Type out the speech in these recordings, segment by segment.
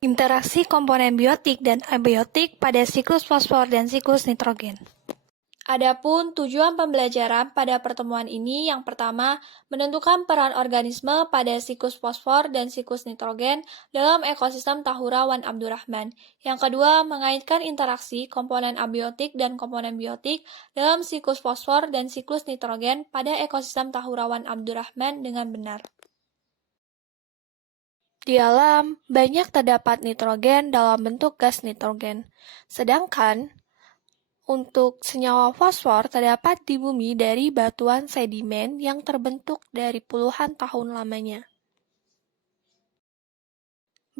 Interaksi komponen biotik dan abiotik pada siklus fosfor dan siklus nitrogen. Adapun tujuan pembelajaran pada pertemuan ini yang pertama, menentukan peran organisme pada siklus fosfor dan siklus nitrogen dalam ekosistem Tahura Wan Abdurrahman. Yang kedua, mengaitkan interaksi komponen abiotik dan komponen biotik dalam siklus fosfor dan siklus nitrogen pada ekosistem Tahura Wan Abdurrahman dengan benar. Di alam, banyak terdapat nitrogen dalam bentuk gas nitrogen, sedangkan untuk senyawa fosfor terdapat di bumi dari batuan sedimen yang terbentuk dari puluhan tahun lamanya.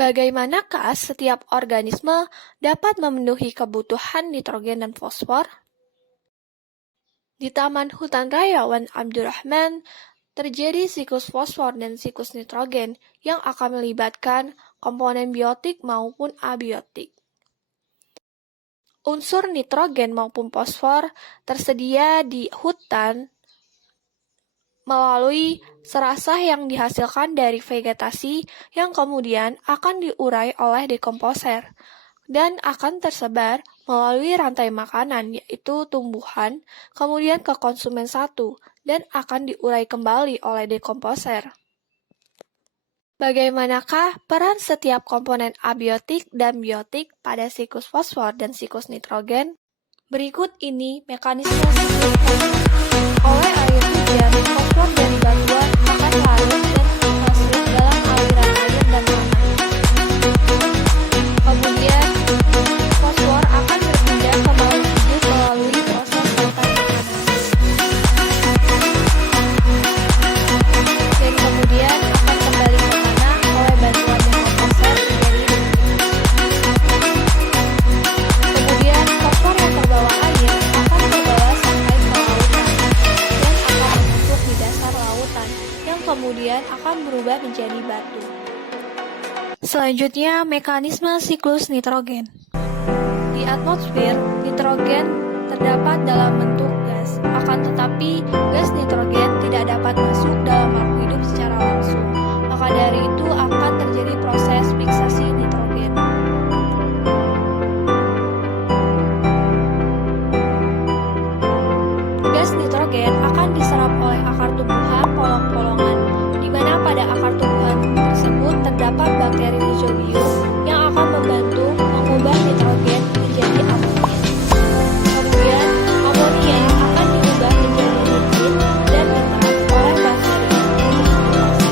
Bagaimanakah setiap organisme dapat memenuhi kebutuhan nitrogen dan fosfor? Di Taman Hutan Raya Wan Abdurrahman, terjadi siklus fosfor dan siklus nitrogen yang akan melibatkan komponen biotik maupun abiotik. Unsur nitrogen maupun fosfor tersedia di hutan melalui serasah yang dihasilkan dari vegetasi yang kemudian akan diurai oleh dekomposer dan akan tersebar melalui rantai makanan yaitu tumbuhan, kemudian ke konsumen satu dan akan diurai kembali oleh dekomposer. Bagaimanakah peran setiap komponen abiotik dan biotik pada siklus fosfor dan siklus nitrogen? Berikut ini mekanisme siklus fosfor. Oleh air hujan, fosfor dari batuan akan larut dan masuk dalam aliran air dan tanah. Kemudian, fosfor akan berpindah ke bawah hidup melalui proses rantai makanan. Dan kemudian akan kembali ke tanah oleh bantuan dekomposer menjadi kemudian fosfor yang terbawa air akan terbawa sampai ke lautan dan akan menumpuk di dasar lautan yang kemudian akan berubah menjadi batu. Selanjutnya, mekanisme siklus nitrogen. Di atmosfer, nitrogen terdapat dalam bentuk gas, akan tetapi gas nitrogen tidak dapat masuk dalam makhluk hidup secara langsung. Maka dari itu akan terjadi proses fiksasi nitrogen. Gas nitrogen akan diserap oleh akar tumbuhan polong-polongan, di mana pada akar tumbuhan tersebut terdapat bakteri Rhizobium yang akan membantu mengubah nitrogen menjadi amonia. Kemudian, amonia akan diubah menjadi nitrit dan nitrat oleh bakteri nitrogenase.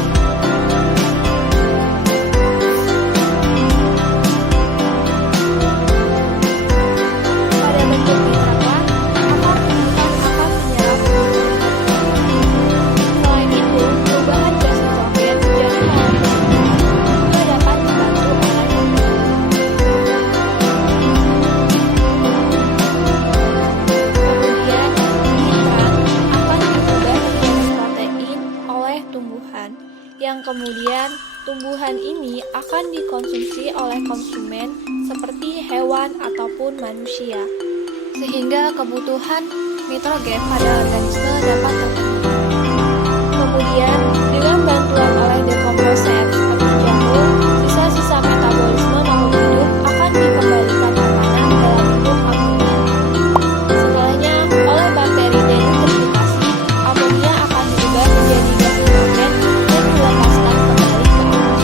Pada bentuk nitratlah, akar tumbuhan akan menyerap selain itu, perubahan gas nitrogen menjadi molekul juga dapat dibantu oleh kemudian nitrat akan diubah menjadi protein oleh tumbuhan, yang kemudian tumbuhan ini akan dikonsumsi oleh konsumen seperti hewan ataupun manusia, sehingga kebutuhan nitrogen pada organisme dapat terpenuhi. Kemudian, dengan bantuan oleh dekomposer seperti jagung, sisa-sisa metabolisme makhluk hidup akan dikembalikan ke tanah dalam bentuk amonia. Setelahnya, oleh bakteri denitrifikasi, amonia akan berubah menjadi gas nitrogen dan dilepaskan kembali ke atmosfer.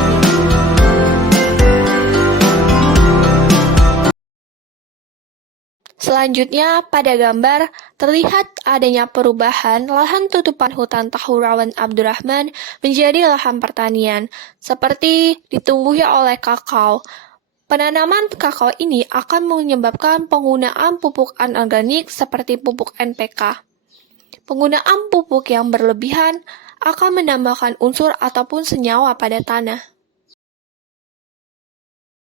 Selanjutnya, pada gambar, terlihat adanya perubahan lahan tutupan hutan Tahura Wan Abdurrahman menjadi lahan pertanian, seperti ditumbuhi oleh kakao. Penanaman kakao ini akan menyebabkan penggunaan pupuk anorganik seperti pupuk NPK. Penggunaan pupuk yang berlebihan akan menambahkan unsur ataupun senyawa pada tanah.